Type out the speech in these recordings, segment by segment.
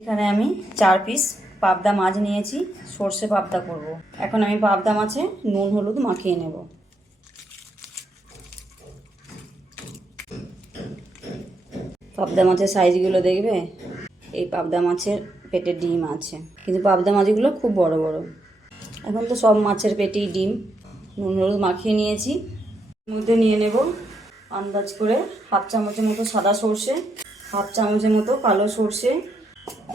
এখানে আমি 4 পিস পাবদা মাছ নিয়েছি, সর্ষে পাবদা করব। এখন আমি পাবদা মাছে নুন হলুদ মাখিয়ে নেব। পাবদা মাছের সাইজগুলো দেখবে, এই পাবদা মাছের পেটে ডিম আছে, কিন্তু পাবদা মাছগুলো খুব বড় বড়। এখন তো সব মাছের পেটেই ডিম। নুন হলুদ মাখিয়ে নিয়েছি। এর মধ্যে নিয়ে নেব আন্দাজ করে হাফ চামচের মতো সাদা সর্ষে, হাফ চামচের মতো কালো সর্ষে,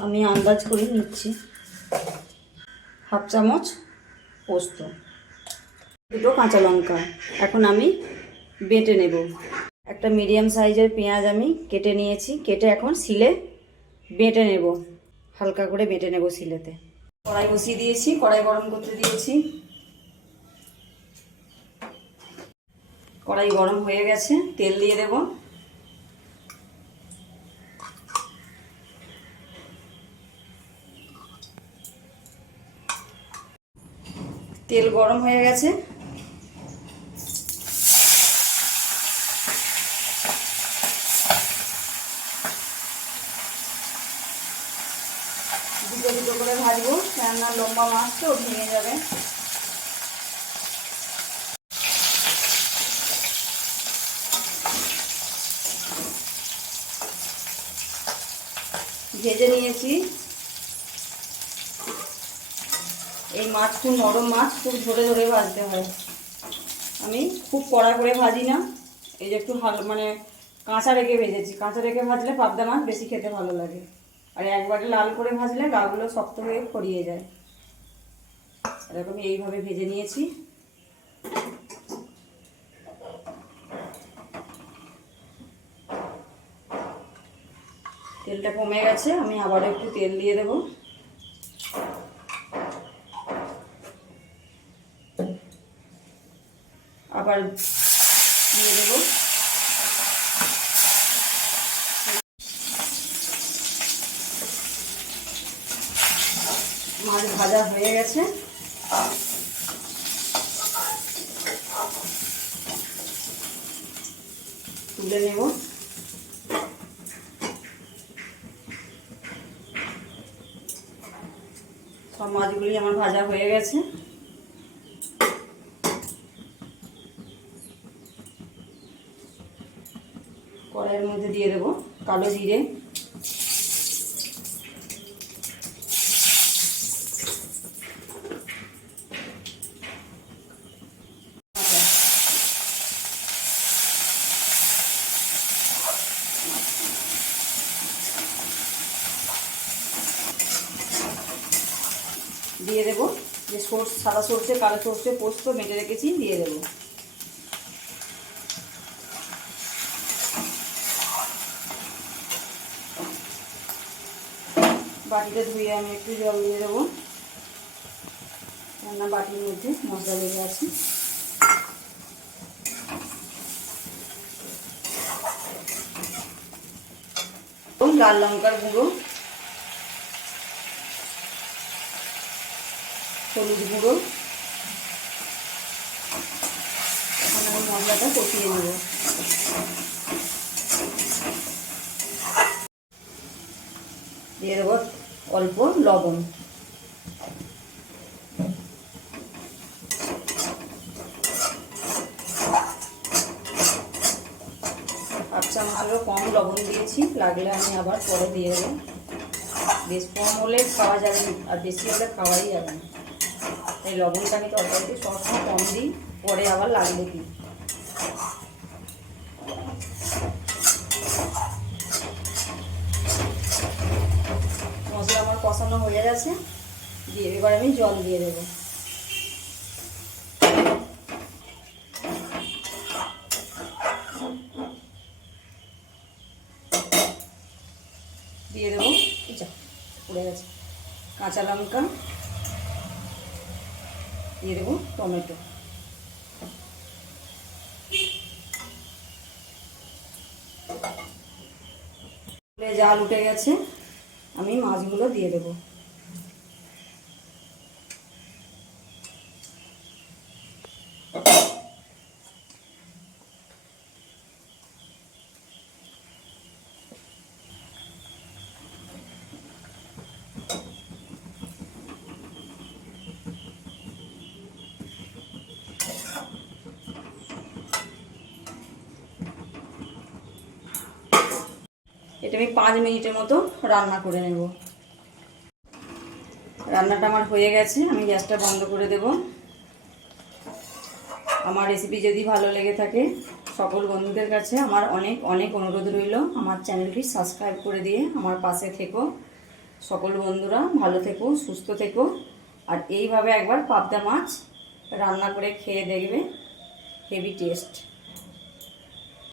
আমি আন্দাজ করে নিচ্ছি, হাফ চামচ পোস্ত, দুটো কাঁচা লঙ্কা। এখন আমি বেটে নেব। একটা মিডিয়াম সাইজের পেঁয়াজ আমি কেটে নিয়েছি, কেটে এখন শিলে বেটে নেব, হালকা করে বেটে নেব শিলেতে। কড়াই বসিয়ে দিয়েছি, কড়াই গরম করতে দিয়েছি। কড়াই গরম হয়ে গেছে, তেল দিয়ে দেব। তেল গরম হয়ে গেছে, দুটো দুটো করে ভাজবো, কেননা লম্বা মাছ তো ভেঙে যাবে। ভেজে নিয়েছি। এই মাছ খুব নরম মাছ, খুব ধরে ধরে ভাজতে হয়। আমি খুব কড়া করে ভাজি না, এই যে একটু মানে কাঁচা রেখে ভেজেছি। কাঁচা রেখে ভাজলে পাবদা মাছ বেশি খেতে ভালো লাগে, আর একবারে লাল করে ভাজলে গাগুলো শক্ত হয়ে ছড়িয়ে যায়। এরকম এইভাবে ভেজে নিয়েছি। তেলটা কমে গেছে, আমি আবার একটু তেল দিয়ে দেব। আবার দিয়ে দেব। মাছ ভাজা হয়ে গেছে, তুলে নেব। সব মাছগুলি আমার ভাজা হয়ে গেছে। কড়াইয়ের মধ্যে দিয়ে দেব কালো জিরে, দিয়ে দেব যে সাদা সর্ষে কালো সর্ষে পোস্ত বেটে রেখেছি, দিয়ে দেব। বাটিতে ধুয়ে আমি একটু জল দিয়ে দেবো, রান্না বাটির মধ্যে মশলা লেগে আছে। লাল লঙ্কার গুঁড়ো, হলুদ গুঁড়ো, এখন আমি মশলাটা কষিয়ে নেব। দিয়ে দেবো অল্প লবণ, হাফ চামচেরও কম লবণ দিয়েছি, লাগলে আমি আবার পরে দিয়ে দেবো। বেশ কম হলে খাওয়া যাবে না, আর বেশি হলে খাওয়াই যাবে না। তাই লবণটা আমি তরকারিতে সবসময় কম দিই, পরে আবার লাগলে দিই। মশলা আমার কষানো হয়ে গেছে, দিয়ে এবার আমি জল দিয়ে দেবো। দিয়ে দেবো পুড়ে গেছে কাঁচা লঙ্কা, দিয়ে দেবো টমেটো। জাল উঠে গেছে, আমি মাছগুলো দিয়ে দেবো। এটা আমি 5 মিনিটের মতো রান্না করে নেব। রান্নাটা আমার হয়ে গেছে, আমি গ্যাসটা বন্ধ করে দেব। আমার রেসিপি যদি ভালো লেগে থাকে সকল বন্ধুদের কাছে আমার অনেক অনেক অনুরোধ রইল, আমার চ্যানেলটি সাবস্ক্রাইব করে দিয়ে আমার পাশে থেকো। সকল বন্ধুরা ভালো থেকো, সুস্থ থেকো। আর এইভাবে একবার পাবদা মাছ রান্না করে খেয়ে দেখবে, হেভি টেস্ট।